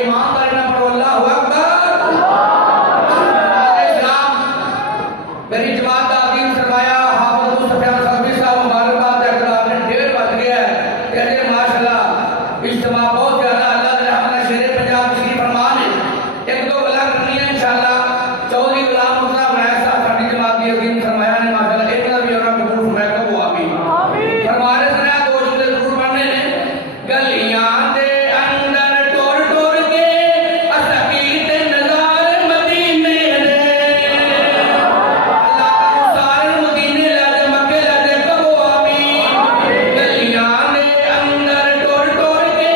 ईमानदारी ना पढ़ो अल्लाहु अकबर। इस्लाम मेरी जमात का अजीम सरमाया हाफिज अबू सुफियान सलफी साहब मुबारकबाद है। अगर आपने ढेर बच गया है कहते माशाल्लाह इज्तिमा बहुत ज्यादा अल्लाह ने हमारा शेर पंजाब तशरीफ फरमान है। एक दो गला करनी है इंशाअल्लाह। चौधरी गुलाम मुर्तजा वैद साहब साडी जमात के अजीम सरमाया ने माशाल्लाह इन्होंने भी उन्होंने कबूल फरमाया कबो आमीन फरमाने से दो जुमले जरूर पढ़ने ने। गलियां दे अंदर टोर टोर के असकीत नज़ार मदीने दे अल्लाह का सारे मदीने लादे मक्के लादे कबो आमीन। गलियां दे अंदर टोर टोर के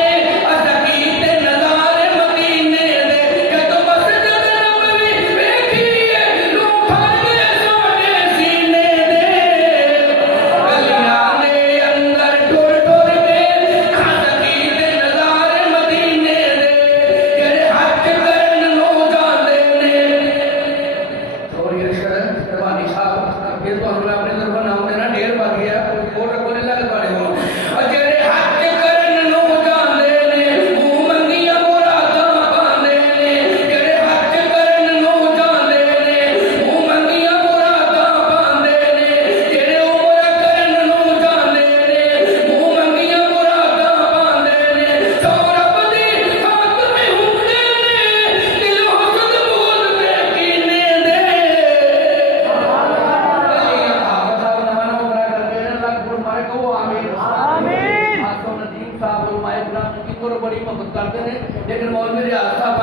असकीत नज़ार मदीने दे जदों मस्जिद नबवी वेखी है रूह फड़ गए सोने सीने दे। गलियां दे अंदर टोर टोर के असकीत नज़ार मदीने दे जेड़े हज करन नो जांदे ने। और ये शरण कुर्बानी साहब ये तो हमने अपने तरफ नाम देना ढेर बच गया और कोई लग पड़े हो और जेड़े हज करन नो जांदे ने मुंह मंगियां मुरादां पांदे ने। जेड़े हज करन नो जांदे ने मुंह मंगियां मुरादां पांदे ने। जेड़े उम्र करन नो जांदे ने मुंह मंगियां मुरादां पांदे ने। सो रब दी खाक में हुंदे ने दिलों हुस्न बोलदे कीने दे। गलियां हाफिज साहब नवाना मुबारक करके अल्लाह कबूल मारे कहो आमीन आमीन। आसो नदीम साहब उलमाए गुलाम की तो बड़ी मोहब्बत करते हैं लेकिन मौलवी रियाज साहब